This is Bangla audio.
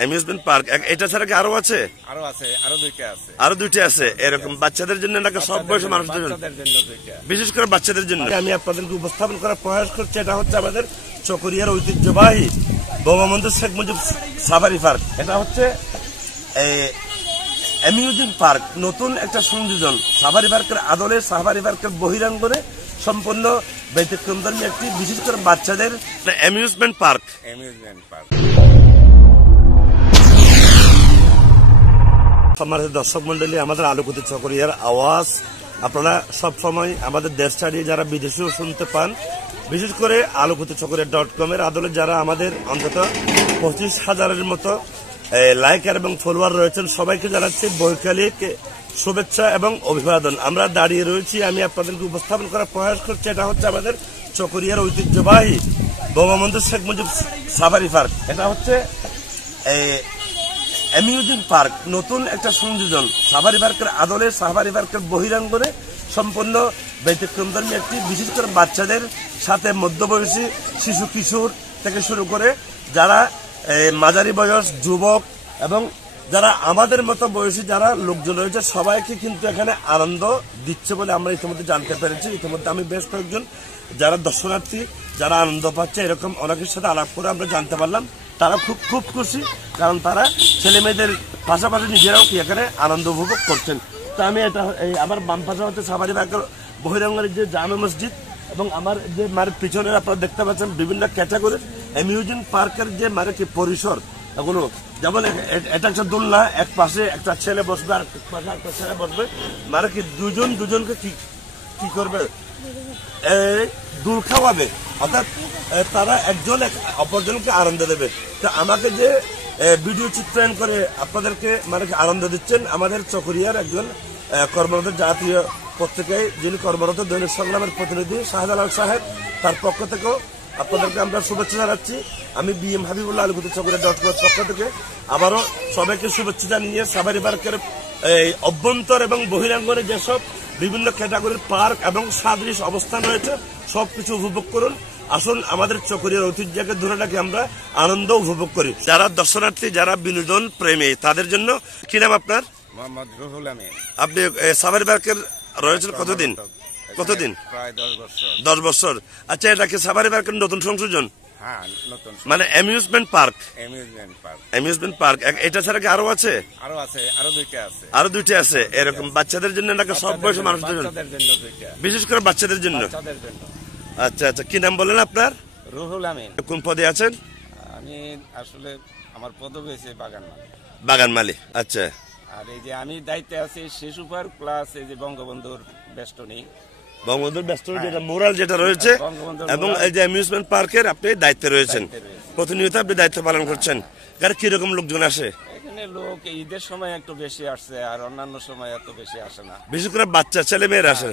Amusement park. এটা ছাড়া কি আরো আছে? আরো দুইটা আছে এরকম বাচ্চাদের জন্য নাকি সব বয়সী মানুষদের জন্য? বিশেষ করে বাচ্চাদের জন্য। আমি আপনাদেরকে উপস্থাপন করার প্রয়াস করছি, এটা হচ্ছে আমাদের চকরিয়ার ঐতিহ্যবাহী বঙ্গবন্ধু শেখ মুজিব সাফারি পার্ক। এটা হচ্ছে অ্যামিউজিং পার্ক, নতুন একটা সংযোজন। সাফারি পার্কের আদলে সাফারি পার্কের বহিরাঙ্গনে সম্পূর্ণ ব্যতিক্রমধর্মী একটি বিশেষ করে বাচ্চাদের অ্যামিউজমেন্ট পার্ক। সম্মানিত দর্শক মন্ডলী, আমাদের আলোকিত চকরিয়ার আওয়াজ আপনারা সবসময় আমাদের দেশ ছাড়িয়ে যারা বিদেশেও শুনতে পান, বিশেষ করে আলোকিত চকরিয়া.com এর আদলে যারা আমাদের অন্তত 25,000-এর মতো লাইকার এবং ফলোয়ার রয়েছেন, সবাইকে জানাচ্ছি বৈকালিক শুভেচ্ছা এবং অভিবাদন। আমরা দাঁড়িয়ে রয়েছি, আমি আপনাদেরকে উপস্থাপন করার প্রয়াস করছি, এটা হচ্ছে আমাদের চকরিয়ার ঐতিহ্যবাহী বঙ্গবন্ধু শেখ মুজিব সাফারি পার্ক। এটা হচ্ছে অ্যামিউজিং পার্ক, নতুন একটা সংযোজন। সাফারি পার্কের আদলে সাফারি পার্কের বহিরাঙ্গনে সম্পূর্ণ ব্যতিক্রমধর্মী একটি বিশেষ করে বাচ্চাদের সাথে মধ্যবয়সী শিশু কিশোর থেকে শুরু করে যারা মাঝারি বয়স, যুবক এবং যারা আমাদের মতো বয়সী যারা লোকজন রয়েছে, সবাইকে কিন্তু এখানে আনন্দ দিচ্ছে বলে আমরা ইতিমধ্যে জানতে পেরেছি। ইতিমধ্যে আমি বেশ কয়েকজন যারা দর্শনার্থী যারা আনন্দ পাচ্ছে এরকম অনেকের সাথে আলাপ করে আমরা জানতে পারলাম। তারা খুব খুব খুশি, কারণ তারা ছেলে মেয়েদের পাশাপাশি নিজেরাও কি এখানে আনন্দ উপভোগ করছেন। তো আমি এটা আমার বাম পাশে হচ্ছে সাফারি পার্কের বহিরাঙ্গনের যে জামে মসজিদ এবং আমার যে পিছনে আপনারা দেখতে পাচ্ছেন বিভিন্ন ক্যাটাগরির অ্যামিউজিং পার্কের যে কি পরিসর এগুলো, যেমন এটা একটা দোলনা, এক পাশে একটা ছেলে বসবে আর এক পাশে একটা ছেলে বসবে, কি দুজনকে কি করবে, দূর খাওয়াবে, অর্থাৎ তারা একজন অপরজনকে আনন্দ দেবে। তো আমাকে যে ভিডিও চিত্রায়ন করে আপনাদেরকে কি আনন্দ দিচ্ছেন আমাদের চকরিয়ার একজন কর্মরত জাতীয় পত্রিকায় যিনি কর্মরত দৈনিক সংগ্রামের প্রতিনিধি শাহজালাল সাহেব, তার পক্ষ থেকেও আপনাদেরকে আমরা শুভেচ্ছা জানাচ্ছি। আমি BM হাবিবুল্লাহ আলোকিত চকরিয়া.com এর পক্ষ থেকে আবারও সবাইকে শুভেচ্ছা জানিয়ে সাফারি পার্কের অভ্যন্তর এবং বহিরাঙ্গনে যেসব বিভিন্ন ক্যাটাগরির পার্ক এবং সাদৃশ অবস্থান রয়েছে সবকিছু উপভোগ করুন। আসুন আমাদের চকরিয়ার ঐতিহ্যকে ধরে রাখি, আমরা আনন্দ উপভোগ করি। যারা দর্শনার্থী, যারা বিনোদন প্রেমী, তাদের জন্য কি নাম আপনার? মোহাম্মদ রুহুল আমিন। আপনি সাফারি পার্কের রয়েছেন কতদিন? প্রায় 10 বছর। 10 বছর। আচ্ছা, এটা কি সাফারি পার্কের নতুন সংযোজন? হ্যাঁ, নতুন, মানে অ্যামিউজমেন্ট পার্ক। Amusement park. এটা ছাড়া কি আরো আছে? আরো দুইটা আছে এরকম বাচ্চাদের জন্য নাকি সব বয়সী মানুষদের জন্য? বিশেষ করে বাচ্চাদের জন্য। আচ্ছা আচ্ছা, কি নাম বলেন আপনার? রুহুল আমিন। কোন পদে আছেন? আমি আসলে আমার পদবি হচ্ছে বাগান মালি। আচ্ছা। আর এই যে আমি দায়িত্বে আছি শিশু পার্ক প্লাস এই যে বঙ্গবন্ধুর বেষ্টনী, যেটা মোরাল যেটা রয়েছে এবং এই যে অ্যামিউজমেন্ট পার্কের আপনি দায়িত্বে রয়েছেন, প্রতিনিয়ত আপনি দায়িত্ব পালন করছেন। কিরকম লোকজন আসে এখানে? লোক ঈদের সময় একটু বেশি আসছে, আর অন্যান্য সময় এত বেশি আসে না, বিশেষ করে বাচ্চা ছেলে মেয়েরা আসে।